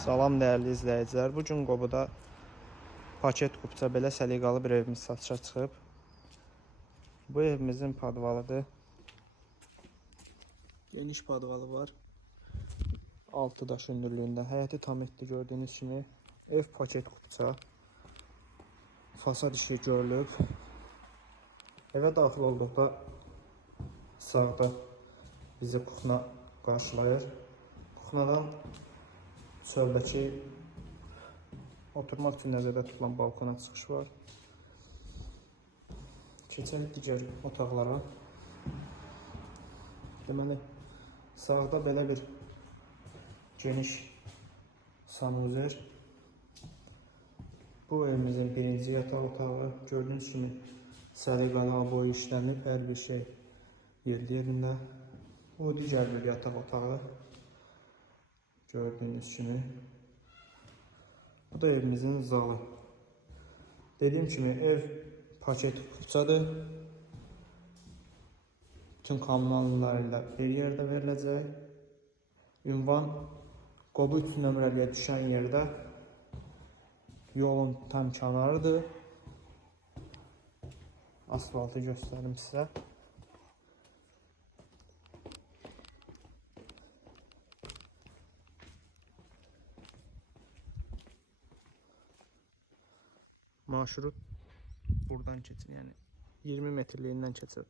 Salam dəyərli izləyicilər. Bu gün Qobuda paket kupça belə səliqalı bir evimiz satışa çıxıb. Bu evimizin podvalıdır. Geniş podvalı var. 6 daş hündürlüyündə. Həyəti tam etdi gördüyünüz kimi. Ev paket kupça. Fasad işi görülüb. Evə daxil olduqda sağda bizi kuxna qarşılayır. Kuxnadan çöldəki oturmaq üçün nəzərdə tutulan balkona çıxış var. Keçək digər otaqlara. Deməli, sağda belə bir geniş sanuzer. Bu evimizin birinci yataq otağı. Gördüyünüz kimi səliqəli boyu işlənib, hər bir şey yerində. Bu digər bir yataq otağı. Gördüyünüz kimi. Bu da evimizin zalı. Dediyim kimi ev paket kupçadır. Bütün kommunallarıyla bir yerdə veriləcək. Ünvan Qobu 3 nömrəliyə düşən yerdə yolun tam kənarıdır. Asfaltı göstərim sizə. Marşrut buradan keçir, yəni 20 metrliyindən keçir.